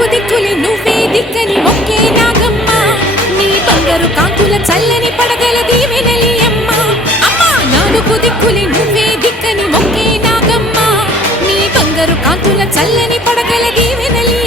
నాలుగు దిక్కులే నువ్వే దిక్కని మొక్కే నాగమ్మ నీ బంగారు కాంతుల చల్లని పడగల దీవెనలి అమ్మ అమ్మా నాలుగు దిక్కులే నువ్వే దిక్కని మొక్కే నాగమ్మ నీ బంగారు కాంతుల చల్లని పడగల దీవెనలి